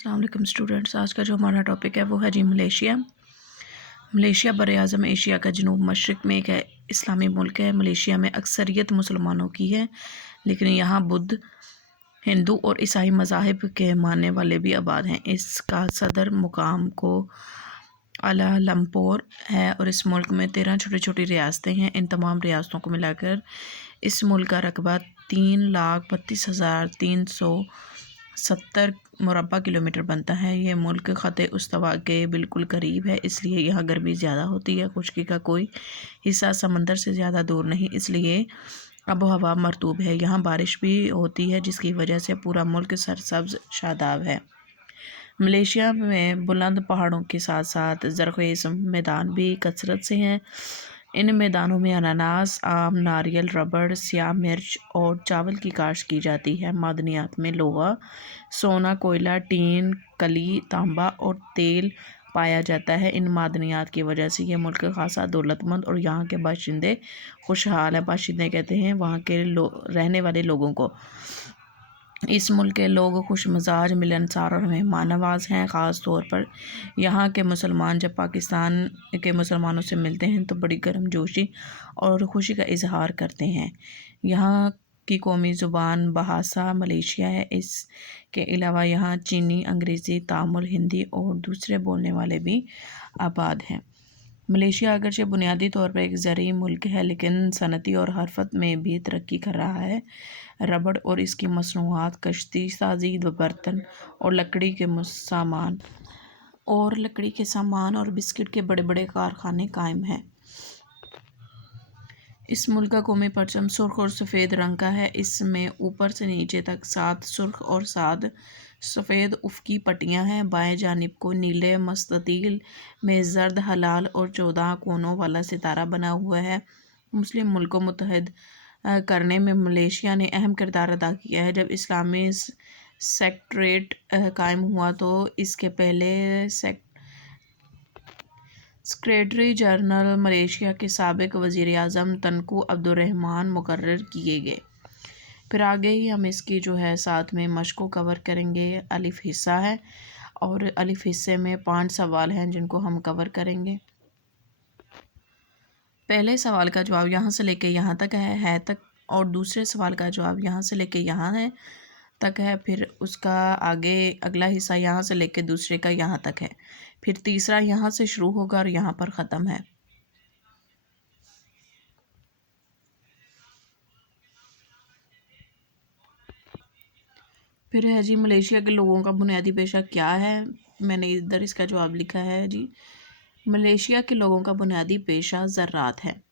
अस्सलाम वालेकुम स्टूडेंट्स। आज का जो हमारा टॉपिक है वो है जी मलेशिया। मलेशिया बर-ए-आज़म एशिया का जनूब मशरक़ में एक इस्लामी मुल्क है। मलेशिया में अक्सरियत मुसलमानों की है, लेकिन यहाँ बुद्ध, हिंदू और ईसाई मज़ाहिब के मानने वाले भी आबाद हैं। इसका सदर मुकाम को कुआलालंपुर है और इस मुल्क में 13 छोटी छोटी रियासतें हैं। इन तमाम रियासतों को मिलाकर इस मुल्क का रकबा 3,32,370 मुरबा किलोमीटर बनता है। ये मुल्क ख़त उस्तवा के बिल्कुल करीब है, इसलिए यहाँ गर्मी ज़्यादा होती है। खुश्की का कोई हिस्सा समंदर से ज़्यादा दूर नहीं, इसलिए आबो हवा मरतूब है। यहाँ बारिश भी होती है, जिसकी वजह से पूरा मुल्क सरसब्ज़ शादाब है। मलेशिया में बुलंद पहाड़ों के साथ साथ ज़रख़ेज़ मैदान भी कसरत से हैं। इन मैदानों में अनानास, आम, नारियल, रबड़, स्याह मिर्च और चावल की काश्त की जाती है। मादनियात में लोहा, सोना, कोयला, टीन, कली, तांबा और तेल पाया जाता है। इन मादनियात की वजह से ये मुल्क खासा दौलतमंद और यहाँ के बाशिंदे खुशहाल है। बाशिंदे कहते हैं वहाँ के रहने वाले लोगों को। इस मुल्क के लोग खुश मिजाज, मिलनसार और मेहमान नवाज हैं। ख़ास तौर पर यहाँ के मुसलमान जब पाकिस्तान के मुसलमानों से मिलते हैं तो बड़ी गर्मजोशी और खुशी का इजहार करते हैं। यहाँ की कौमी ज़ुबान बहासा मलेशिया है। इसके अलावा यहाँ चीनी, अंग्रेज़ी, तामिल, हिंदी और दूसरे बोलने वाले भी आबाद हैं। मलेशिया अगरचे बुनियादी तौर पर एक ज़रूरी मुल्क है, लेकिन सनती और हरफत में भी तरक्की कर रहा है। रबड़ और इसकी मसनूआत, कश्ती साजी, बर्तन और लकड़ी के सामान और बिस्किट के बड़े बड़े कारखाने कायम हैं। इस मुल्क का कौमी परचम सुर्ख और सफ़ेद रंग का है। इसमें ऊपर से नीचे तक 7 सुर्ख और 7 सफ़ेद उफ़क़ी पट्टियाँ हैं। बाएं जानिब को नीले मस्ततील में ज़र्द हलाल और 14 कोनों वाला सितारा बना हुआ है। मुस्लिम मुल्क को मुत्तहद करने में मलेशिया ने अहम किरदार अदा किया है। जब इस्लामी सेक्रेटरीट कायम हुआ तो इसके पहले सेक्रेटरी जनरल मलेशिया के साबिक़ वज़ीर-ए-आज़म तंकू अब्दुर्रहमान मुकर्रर किए गए। फिर आगे ही हम इसकी जो है साथ में मश्क को कवर करेंगे। अलिफ हिस्सा है और अलिफ हिस्से में 5 सवाल हैं जिनको हम कवर करेंगे। पहले सवाल का जवाब यहाँ से लेके यहाँ तक है तक, और दूसरे सवाल का जवाब यहाँ से लेके यहाँ है तक है। फिर उसका आगे अगला हिस्सा यहाँ से लेके दूसरे का यहाँ तक है। फिर तीसरा यहाँ से शुरू होगा और यहाँ पर ख़त्म है। फिर है जी मलेशिया के लोगों का बुनियादी पेशा क्या है। मैंने इधर इसका जवाब लिखा है जी, मलेशिया के लोगों का बुनियादी पेशा ज़राअत है।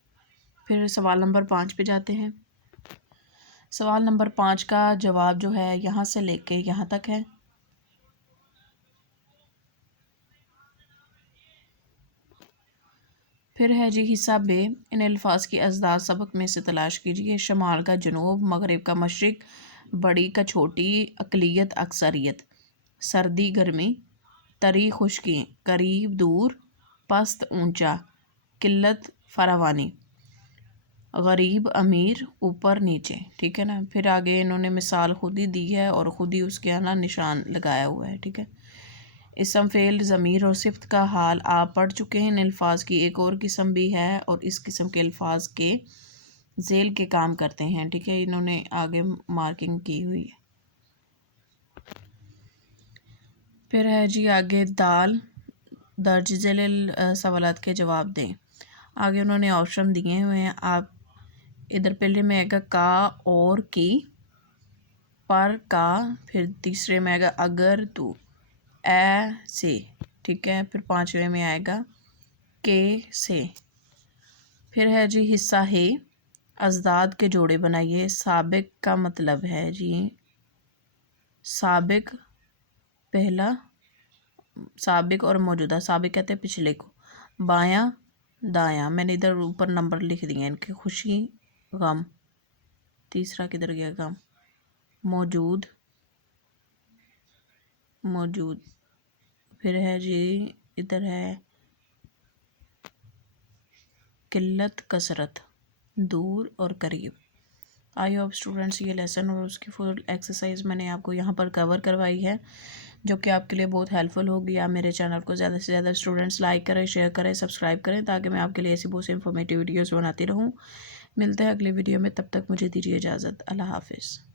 फिर सवाल नंबर 5 पे जाते हैं। सवाल नंबर 5 का जवाब जो है यहाँ से लेके यहाँ तक है। फिर है जी हिस्सा बे, इन अल्फाज की अज़दाद सबक में से तलाश कीजिए। शमाल का जनूब, मगरिब का मशरिक़, बड़ी का छोटी, अक़लियत अक्सरियत, सर्दी गर्मी, तरी खुश्की, करीब दूर, पस्त ऊंचा, किल्लत फरावानी, गरीब अमीर, ऊपर नीचे। ठीक है ना। फिर आगे इन्होंने मिसाल खुद ही दी है और ख़ुद ही उसके यहाँ ना निशान लगाया हुआ है। ठीक है। इसम, फ़ेल, ज़मीर और सिफ़त का हाल आप पढ़ चुके हैं। इन अल्फाज की एक और किस्म भी है और इस किस्म के अल्फाज के ज़ेल के काम करते हैं। ठीक है, इन्होंने आगे मार्किंग की हुई है। फिर है जी आगे दाल, दर्ज झेल सवालात के जवाब दें। आगे उन्होंने ऑप्शन दिए हुए हैं। आप इधर पहले में आएगा का और की, पर का, फिर तीसरे में आएगा अगर तू, ऐसे। ठीक है। फिर 5वें में आएगा के से। फिर है जी हिस्सा है, अज़दाद के जोड़े बनाइए। साबिक का मतलब है जी साबिक, पहला साबिक और मौजूदा। साबिक कहते हैं पिछले को। बायां दायां, मैंने इधर ऊपर नंबर लिख दिए इनके। खुशी गम, तीसरा किधर गया गम, मौजूद मौजूद। फिर है जी इधर है किल्लत कसरत, दूर और करीब। آئی ہوپ اسٹوڈنٹس یہ لیسن اور اس کی فل ایکسرسائز میں نے آپ کو یہاں پر کور کروائی ہے، جو کہ آپ کے لیے بہت ہیلپ فل ہوگی۔ آپ میرے چینل کو زیادہ سے زیادہ اسٹوڈنٹس لائک کریں، شیئر کریں، سبسکرائب کریں، تاکہ میں آپ کے لیے ایسی بہت سی انفارمیٹیو ویڈیوز بناتی رہوں۔ ملتے ہیں اگلی ویڈیو میں، تب تک مجھے دیجیے اجازت۔ اللہ حافظ۔